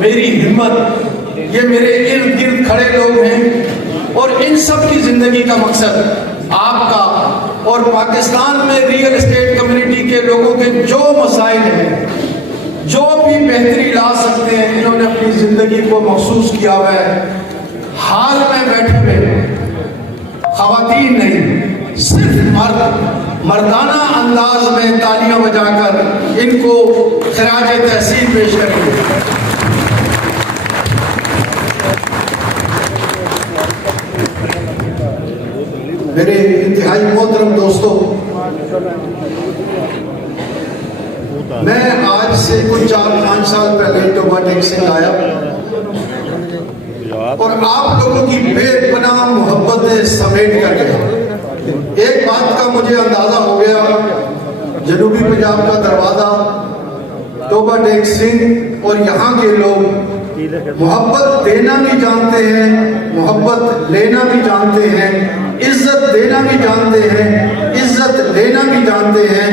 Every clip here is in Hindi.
मेरी हिम्मत, ये मेरे इर्द गिर्द खड़े लोग हैं और इन सब की जिंदगी का मकसद आपका और पाकिस्तान में रियल एस्टेट कम्युनिटी के लोगों के जो मसाइल हैं, जो भी बेहतरी ला सकते हैं, इन्होंने अपनी जिंदगी को महसूस किया हुआ है। हाल में बैठे हुए खवातीन नहीं, सिर्फ मर्दाना अंदाज में तालियां बजाकर इनको खराज तहसीन पेश करेंगे। मेरे इंतहाई मोहतरम दोस्तों, मैं आज से कुछ 4-5 साल पहले टोबा टेक से आया और आप लोगों की बेपनाह मोहब्बतें समेट कर गया। एक बात का मुझे अंदाजा हो गया, जनूबी पंजाब का दरवाजा, टोबा टेक सिंह और यहाँ के लोग मोहब्बत देना भी जानते हैं, मोहब्बत लेना भी जानते हैं, इज्जत देना भी जानते हैं, इज्जत लेना भी जानते हैं।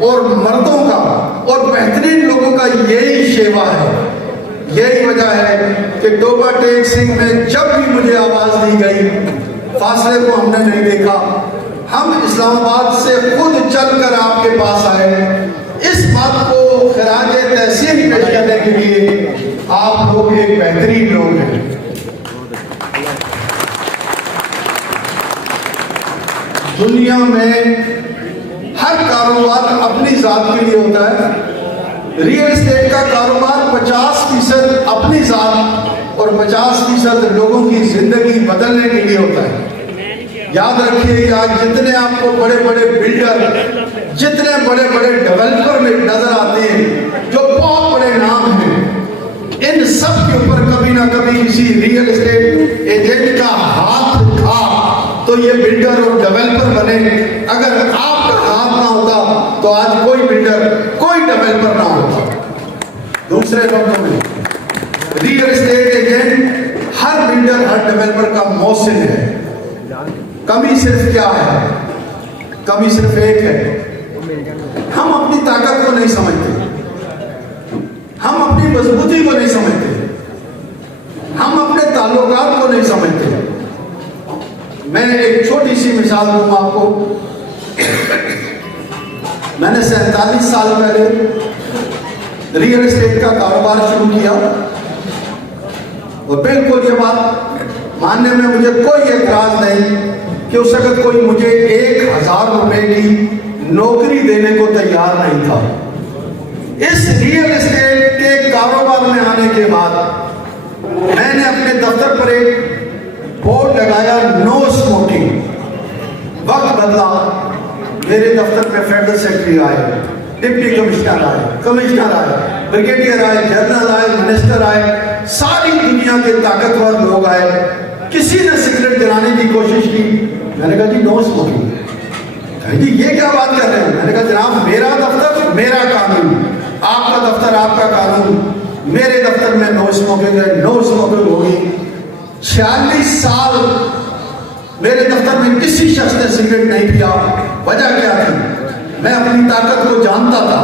और मर्दों का और बेहतरीन लोगों का यही शेवा है, यही वजह है कि टोबा टेक सिंह में जब भी मुझे आवाज दी गई, फासले को हमने नहीं देखा। हम इस्लामाबाद से खुद चलकर आपके पास आए, इस बात को खराज तहसीन पेश करने के लिए आप लोग एक बेहतरीन लोग हैं। दुनिया में हर कारोबार अपनी जात के लिए होता है। रियल एस्टेट का कारोबार 50% अपनी जात और 50% लोगों की जिंदगी बदलने के लिए होता है। याद रखिए, आज जितने आपको बड़े बड़े बिल्डर, जितने बड़े बड़े डेवलपर में नजर आते हैं, जो बहुत बड़े नाम हैं, इन सब के ऊपर कभी ना कभी किसी रियल एस्टेट एजेंट का हाथ था तो ये बिल्डर और डेवलपर बने। अगर आपका हाथ ना होता तो आज कोई बिल्डर, कोई डेवलपर ना होता। दूसरे शब्दों में रियल एस्टेट एजेंट हर बिल्डर, हर डेवलपर का मौसिन है। कमी सिर्फ क्या है? कमी सिर्फ एक है, हम अपनी ताकत को नहीं समझते, हम अपनी मजबूती को नहीं समझते, हम अपने ताल्लुकात को नहीं समझते। मैं एक छोटी सी मिसाल दूंगा आपको। मैंने 47 साल पहले रियल एस्टेट का कारोबार शुरू किया और बिल्कुल ये बात मानने में मुझे कोई एतराज नहीं कि उस वक्त कोई मुझे 1000 रुपए की नौकरी देने को तैयार नहीं था। इस रियल एस्टेट के कारोबार में आने के बाद मैंने अपने दफ्तर पर एक बोर्ड लगाया, नो स्मोकिंग। वक्त बदला, मेरे दफ्तर में फेडरल सेक्रेटरी आए, डिप्टी कमिश्नर आए, कमिश्नर आए, ब्रिगेडियर आए, जनरल आए, मिनिस्टर आए, सारी दुनिया के ताकतवर लोग आए। किसी ने सिगरेट जलाने की कोशिश की, मैंने कहा जी नो स्मोकिंग। जी ये क्या बात कर रहे हैं? मैंने कहा जनाब, मेरा दफ्तर मेरा कानून, आपका दफ्तर आपका कानून, मेरे दफ्तर में नो स्मोकिंग है, नो स्मोकिंग होगी। 46 साल मेरे दफ्तर में किसी शख्स ने सिगरेट नहीं पिया। वजह क्या थी? मैं अपनी ताकत को जानता था,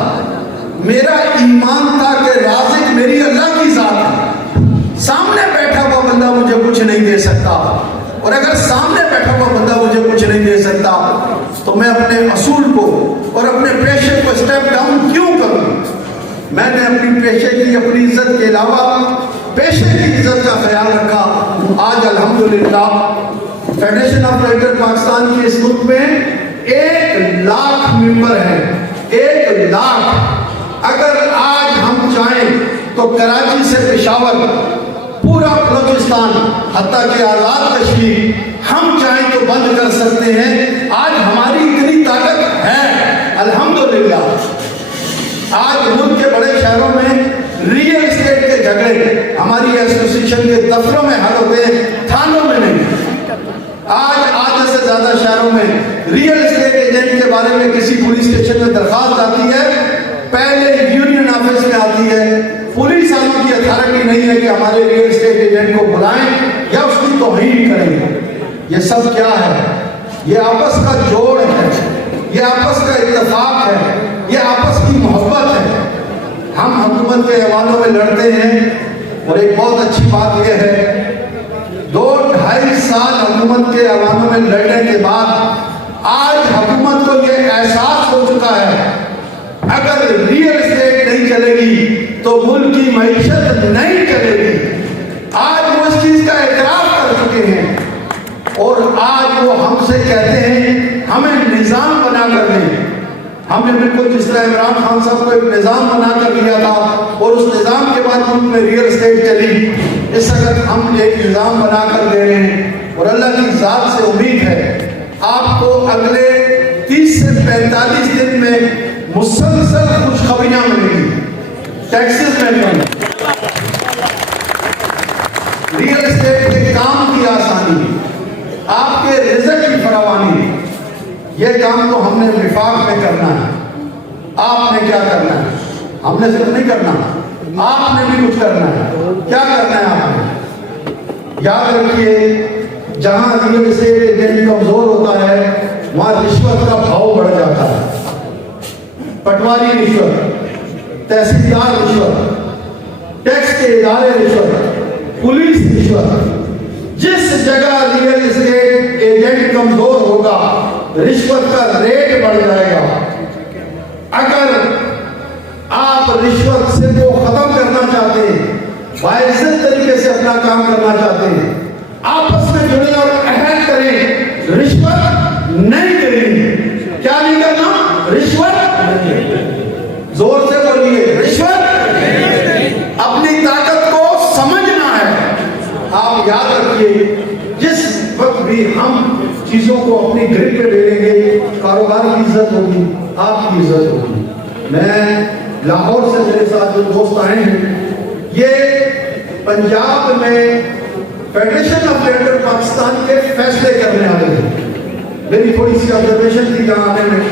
मेरा ईमान था कि राज़िक मेरी अल्लाह की जात है। सामने बैठा हुआ बंदा मुझे कुछ नहीं दे सकता, और अगर सामने बैठा हुआ बंदा मुझे कुछ नहीं दे सकता तो मैं अपने असूल को और अपने पेशे को स्टेप डाउन क्यों करूं? मैंने अपनी पेशे की, अपनी इज्जत के अलावा पेशे की इज्जत का ख्याल रखा। आज अल्हम्दुलिल्लाह फेडरेशन ऑफ राइटर पाकिस्तान के इस मुल्क में 1 लाख मेंबर हैं। 1 लाख। अगर आज हम चाहें तो कराची से पेशावर, पूरा बलूचिस्तान, हत्ता कि आजाद कश्मीर, हम चाहें तो बंद कर सकते हैं। आज हमारी इतनी ताकत है अल्हम्दुलिल्लाह। आज मुल्क के बड़े शहरों में रियल एस्टेट के झगड़े हमारी एसोसिएशन के दफ्तरों में हल होते हैं, थानों में नहीं। आज आधे से ज्यादा शहरों में रियल एस्टेट एजेंट के बारे में किसी पुलिस स्टेशन में दरखास्त आती है, पहले यूनियन ऑफिस में आती है। पुलिस वालों की अथॉरिटी नहीं है कि हमारे रियल एस्टेट एजेंट को बुलाएं या उसकी तौहीन करें। ये सब क्या है? ये आपस का जोड़ है, ये आपस का इत्तेफाक है, ये आपस की मोहब्बत है। हम हुकूमत के हवालों में लड़ते हैं, और एक बहुत अच्छी बात यह है, 2-2.5 साल हुकूमत के ऐवानों में लड़ने के बाद आज हुकूमत को यह एहसास हो चुका है, अगर रियल एस्टेट नहीं चलेगी तो मुल्क की मईशत नहीं चलेगी। आज वो इस चीज का एतराफ कर चुके हैं और आज वो हमसे कहते हैं हमें निजाम बना कर दें। हमने बिल्कुल जिस तरह इमरान खान साहब को एक निजाम बना कर दिया था और उस निजाम के बाद मुल्क में रियल एस्टेट चली, इस वक्त हम एक निजाम बना कर दे रहे हैं और अल्लाह की जात से उम्मीद है आपको अगले 30 से 45 दिन में मुसलसल खुशखबरियां मिलेंगी। टैक्सेस में रियल एस्टेट के काम की आसानी, आपके रिजल्ट की फरावानी, यह काम तो हमने विफाक में करना है। आपने क्या करना है? हमने सिर्फ नहीं करना, आपने भी कुछ करना है। क्या करना है आपने? याद रखिए, जहां रियल एस्टेट एजेंट कमजोर होता है वहां रिश्वत का भाव बढ़ जाता है। पटवारी रिश्वत, तहसीलदार रिश्वत, टैक्स के इदारे रिश्वत, पुलिस रिश्वत। जिस जगह रियल एस्टेट एजेंट कमजोर होगा रिश्वत का रेट बढ़ जाएगा। अगर आप रिश्वत से को खत्म करना चाहते हैं, बाइज्जत तरीके से अपना काम करना चाहते हैं, आपस में जुड़े और अहद करें, रिश्वत नहीं देनी। क्या नहीं करना? रिश्वत। जोर से बोलिए, रिश्वत। अपनी ताकत को समझना है। आप याद रखिए, जिस वक्त भी हम चीजों को अपनी ग्रिप पे ले लेंगे, कारोबार की इज्जत होगी, आपकी इज्जत होगी। मैं लाहौर से मेरे साथ जो दोस्त आए हैं, ये पंजाब में फेडरेशन ऑफ लेटर पाकिस्तान के फैसले करने आए थे। मेरी थोड़ी सी ऑब्जर्वेशन थी यहाँ आने में,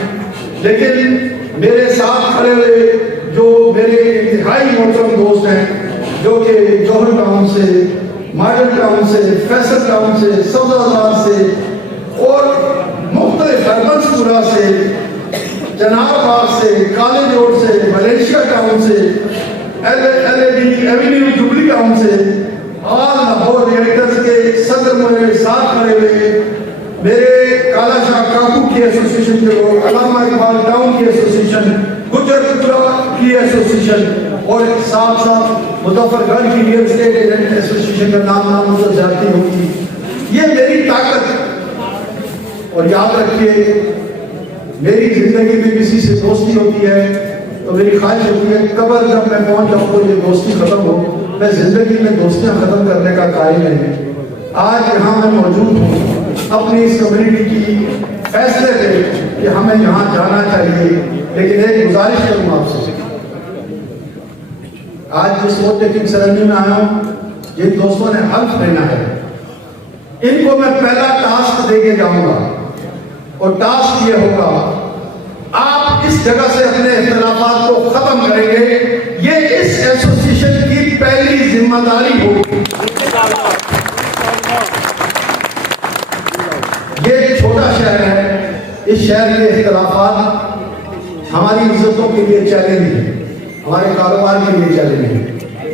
लेकिन मेरे साथ खड़े हुए जो मेरे इंतहाई मोहतरम दोस्त हैं, जो कि जौहर टाउन से, मॉडल टाउन से, फैसल टाउन से, सब्जाबाद से और मुख्तलिफ अर्बनपुरा से, जनाबाद से, कॉलेज रोड से, मलेशिया टाउन से, LAB एवेन्यू जुबली टाउन से, ऑल लाहौर रिएक्टर्स के सदर मेरे साथ खड़े हुए, मेरे काला शाह काकू की एसोसिएशन के लोग, अलामा इकबाल टाउन की एसोसिएशन, गुजरपुरा की एसोसिएशन और साथ साथ मुजफ्फरगढ़ की रियल एस्टेट एजेंट एसोसिएशन का नाम मुझे जाती होगी। ये मेरी ताकत। और याद रखिए, मेरी जिंदगी में किसी से दोस्ती होती है तो मेरी ख्वाहिश होती है कबर जब मैं पहुंच जाऊँ तो ये दोस्ती खत्म हो। मैं जिंदगी में दोस्तियां खत्म करने का कायल नहीं। आज यहाँ मैं मौजूद हूँ अपनी इस कम्युनिटी की फैसले पे कि हमें यहाँ जाना चाहिए, लेकिन एक गुजारिश करूँ आपसे, आज जिस वोट टेकिंग सेरेमनी में आया हूँ, जिन दोस्तों ने हल्फ लेना है, इनको मैं पहला टास्क देके जाऊंगा और टास्क ये होगा, आप इस जगह से अपने इख्तिलाफात को खत्म करेंगे। ये इस एसोसिएशन की पहली जिम्मेदारी होगी। ये एक छोटा शहर है, इस शहर के इख्तिलाफात हमारी इज्जतों के लिए चैलेंज है, हमारे कारोबार के लिए चैलेंज है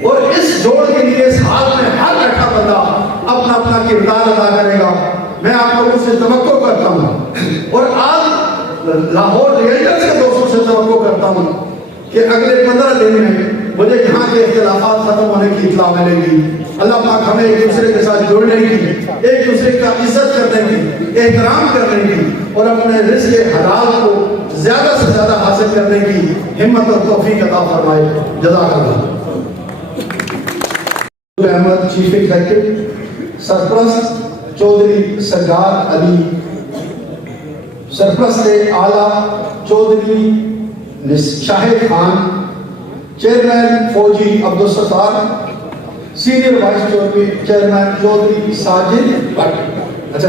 और इस जोड़ के लिए इस हाल में हर बैठा बंदा अपना अपना किरदार अदा करेगा। मैं आप लोगों से तवक्को करता हूँ और आज लाहौर रिएल्टर्स के दोस्तों से तवक्को करता हूँ कि अगले 15 दिन में मुझे यहाँ के इख्तिलाफात खत्म होने की इत्तला मिलेगी। अल्लाह पाक हमें एक दूसरे के साथ जुड़ने की, एक दूसरे का इज्जत करने की, एहतराम करने की और अपने रिज़्क़ हलाल को ज्यादा से ज्यादा हासिल करने की हिम्मत और तौफीक अता फरमाए। जज़ाकल्लाह। अहमद चीफ एग्जीक्यूटिव, सरपरस्त चौधरी सरदार अली, सरपरस्त आला चौधरी शाहिद खान, चेयरमैन फौजी Abdul Sattar, senior vice chairman Chaudhry Sajid Bhatt. अच्छा,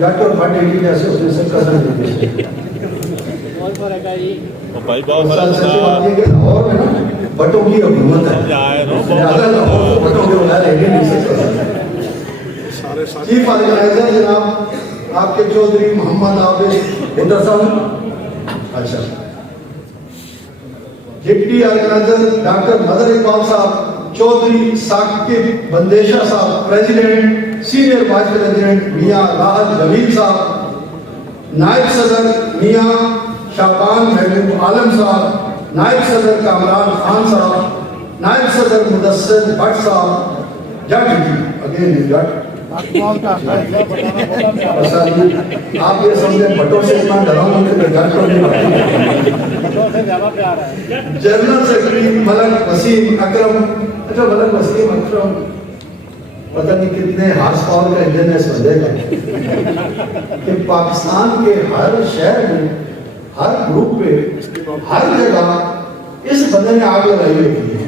जट और भट्ट एक ही जैसे उसने सब कसम दी भाई। बहुत लाहौर में ना भट्टों की हुकूमत है, भट्टों के बगैर एक नहीं सकता। चीफ ऑर्गेनाइजर जनाब आपके चौधरी मोहम्मद आबिद हुड्डा साहब। अच्छा, deputy organiser doctor mother Iqbal साहब, चौधरी साकिब बंदेशा साहब प्रेसिडेंट, सीनियर वाइस प्रेसिडेंट मियाँ राहत जमील साहब, नायब सदर मियाँ शाबान महबूब आलम साहब, नायब सदर कामरान खान साहब, नायब सदर मुदस्सिर भट्ट साहब, जट अगेन जट आप ये समझे भट्टों से इतना डराऊं कि मैं जट को नहीं। जनरल सेक्रेटरी मलक वसीम अकरम, अच्छा मलक वसीम अकरम पता नहीं कितने हार्स पावर का इंजन है इस बंदे का कि पाकिस्तान के हर शहर में, हर ग्रुप पे, हर जगह इस बंदे ने आग लगाई होती है।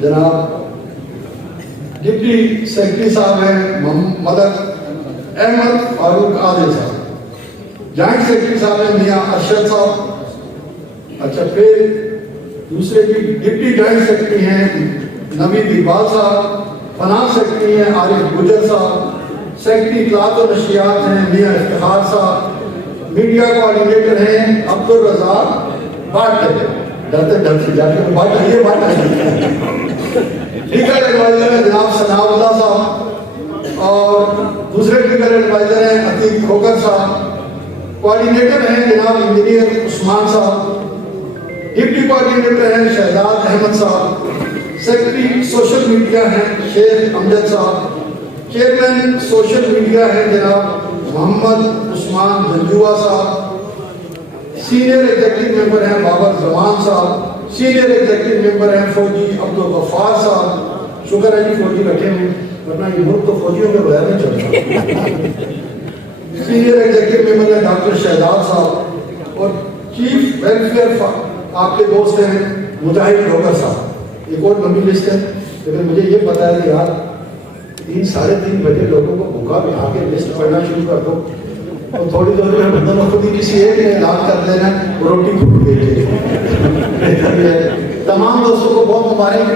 जनाब डिप्टी सेक्रेटरी साहब हैं मदद अहमद फारूक आदिल साहब, जॉइंट सेक्रेटरी साहब हैं मियाँ अरशद साहब। अच्छा फिर दूसरे की डिप्टी जॉइंट सेक्रेटरी हैं नवीद इकबाल साहब, फाइनेंस सेक्रेटरी हैं आरिफ गुजर साहब, सेक्रेटरी क्लास और नशियात हैं मियाँ इफ्तिखार साहब, मीडिया कोऑर्डिनेटर हैं अब्दुल रज़ाक भट्ट, डरते डरते जाके बात ये बात है। लीगल एडवाइजर है जनाब सनाउल्लाह साहब और दूसरे लीगल एडवाइजर हैं अतीक खोकर साहब, कोऑर्डिनेटर हैं जनाब इंजीनियर उस्मान साहब, डिप्टी कोऑर्डिनेटर हैं शहजाद अहमद साहब, सेक्रेटरी सोशल मीडिया हैं शेख अमजद साहब, चेयरमैन सोशल मीडिया हैं जनाब मोहम्मद उस्मान जंजुआ साहब, सीनियर एग्जीक्यूटिव मेंबर हैं बाबर जमान साहब, सीनियर एग्जीक्यूटिव मेंबर हैं फौजी अब्दुल गफ्फार साहब। शुक्र है जी फौजी रखे हैं, वरना ये मुल्क तो फौजियों के बगैर नहीं चलता। सीनियर एग्जीक्यूटिव मेंबर हैं डॉक्टर शहजाद साहब और चीफ वेलफेयर आपके दोस्त हैं मुजाहिद ढोकर साहब। एक और लंबी लिस्ट है, लेकिन मुझे ये पता है कि यार 3-3:30 बजे लोगों को भूखा बिठा के लिस्ट पढ़ना शुरू कर दो तो थोड़ी देर में बंदों को खुद ही किसी एक ने ऐलान कर देना रोटी खूब दे। तमाम दोस्तों को बहुत मुबारक।